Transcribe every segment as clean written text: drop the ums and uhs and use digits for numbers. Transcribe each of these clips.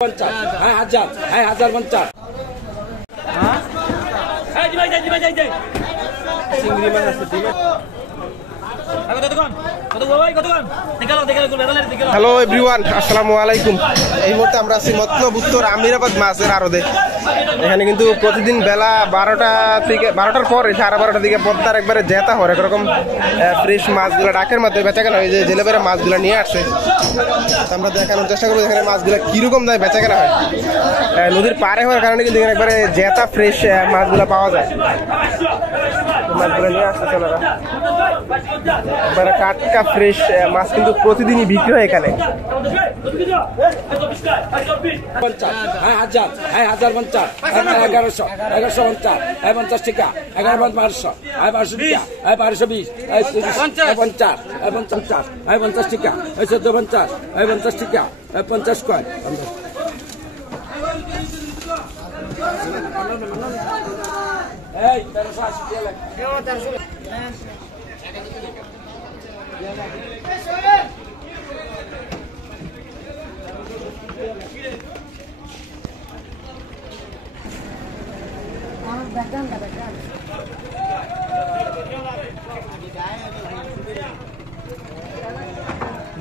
হাজার পঞ্চাশ চিংড়ি মাছ আছে। হ্যালো এভরিওয়ান, আসসালামু আলাইকুম। এই মুহূর্তে আমরা আছি মতলব উত্তর আমিরাবাদ মাছের আড়তে। এখানে কিন্তু প্রতিদিন বেলা 12টার পর 12:30টার দিকে পদ্মার একবারে জেতা হয় এরকম ফ্রেশ মাছগুলো ডাকের মধ্যে বেচাকেনা হয়। যে জেলেবেরা মাছগুলো নিয়ে আসছে আমরা দেখানোর চেষ্টা করবো এখানে মাছগুলো কিরকম দামে বেচাকেনা হয়। নদীর পারে হওয়ার কারণে কিন্তু এখানে একবারে জেতা ফ্রেশ মাছগুলো পাওয়া যায়। মাছগুলো নিয়ে আসছে ওনারা, একবারে টাটকা ফ্রেশ মাছ কিন্তু প্রতিদিনই বিক্রি হয় এখানে। হাজার পঞ্চাশ 1150 1150 50 টাকা 11,500 1200 টাকা 1220 50 50 টাকা 1450 50 টাকা 50 কয়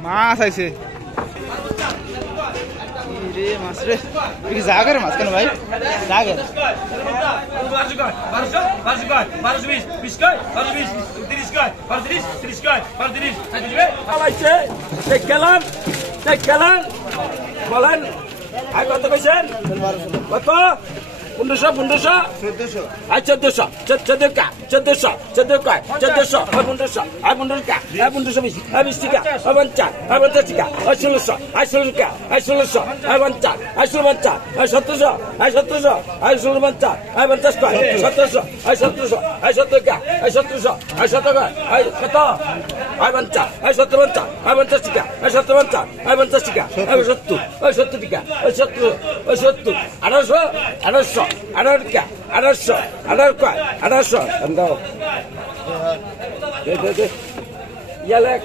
মাছ আইছে মাছ রে, জাগের মাছ কেন ভাই? জাগের বলেন কত পেয়েছেন? কত? 1500 1400 1400 1400 1500 1520 20 টাকা 50 50 টাকা 1600 টাকা 1600 50 1700 1700 50 কয় 1700 1700 টাকা 1700 টাকা কত 50 17 50 টাকা 17 50 টাকা 70 টাকা 70 1800 1800 ইয়ালেক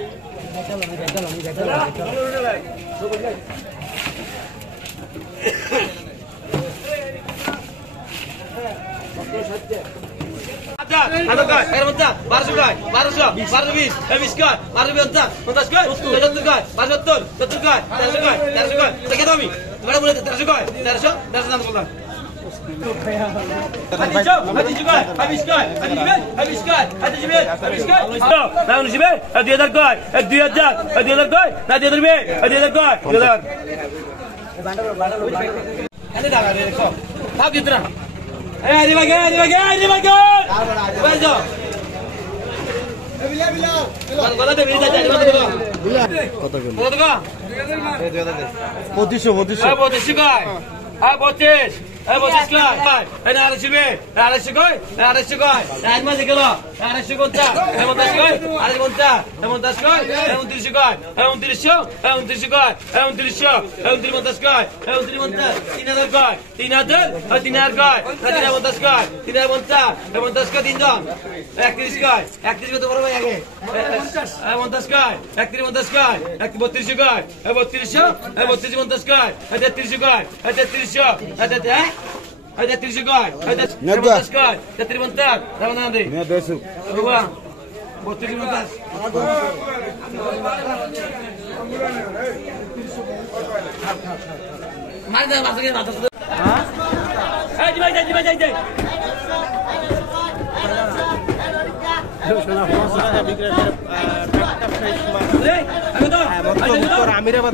আমিরাবাদ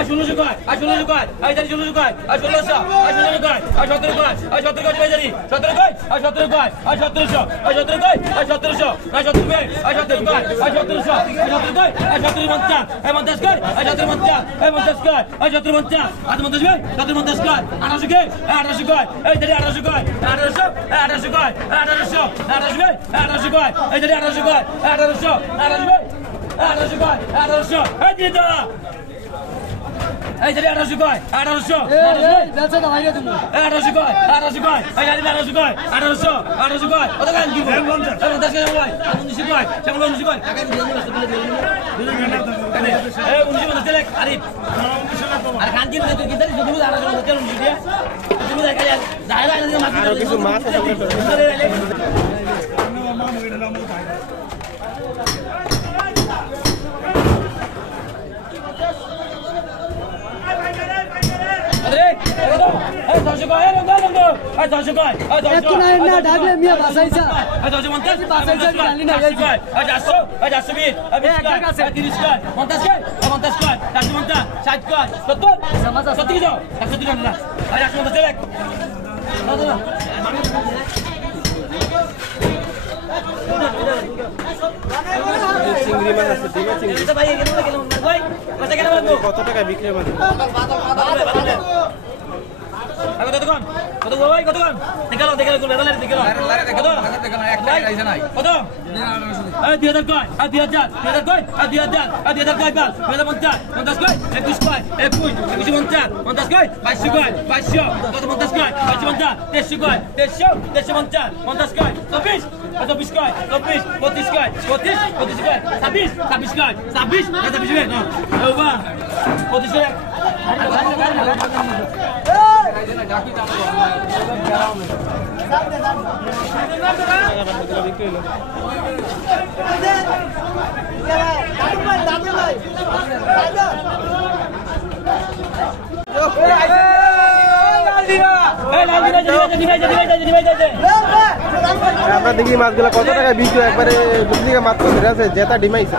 1600 কয় 1600 কয় 1600 কয় 1600 17 কয় 17 কয় 17 কয় 17 কয় 17 কয় 1700 17 কয় 1700 17 কয় 17 কয় 1700 17 কয় 1750 50 কয় 1750 50 কয় 1750 50 কয় 1750 কয় 1800 কয় 1800 কয় 1800 কয় 1800 কয় 1800 কয় 1800 কয় 1800 কয় 1800 কয় 1800 এই দিদা এই যে 1800 কয় 1800 বেচা দাও ভাইয়া তুমি 1800 কয় 1800 কয় এই যে 1800 কয় 1800 কয় কত গান কি 50 টাকা ভাই 1900 কয় 1900 কয় টাকা দিয়ে দিন এই 1900 টাকা আরিফ আর খান কি তুই কি জানিস তুমি 1800 টাকা তেল দিয়ে তুমি দেখা যায় যায় না মাছ আরো কিছু মাছ আছে চিংড়ি মাছ আছে ডিমা চিংড়ি কত টাকা বিক্রি হবে কত ভাই কত গান দেখালো দেখালো কত কত 2000 কয় 2000 কয় 2000 কয় বাল 2050 50 কয় 21 কয় 21 50 কয় 2200 কয় 2200 কত 50 কয় 52 2300 কয় 2350 50 কয় 24 কয় 24 25 কয় 25 কয় 26 কয় 26 কয় না ওবা 25 কয় আপনার দেখি মাছগুলো কত টাকা বিক্রি একবারে দুদিকে মাছ ধরে আছে জেতা ডিমাইছে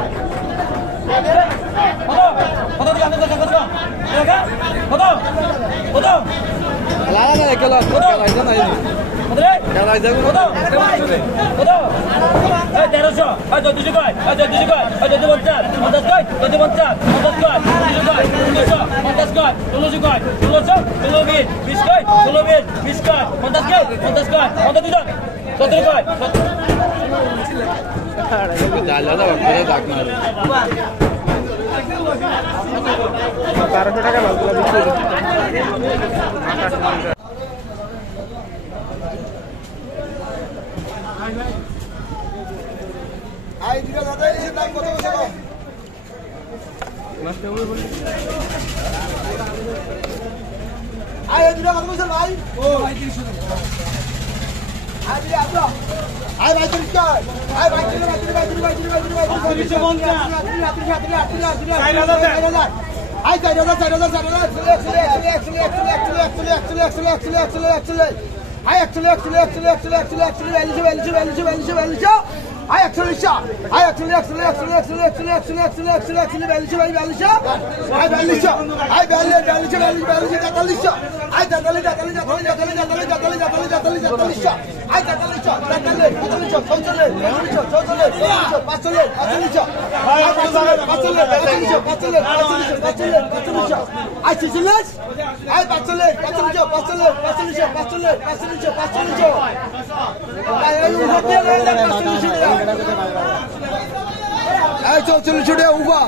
বারোশো টাকা মাছগুলো বিক্রি চল চল ছুটে উবা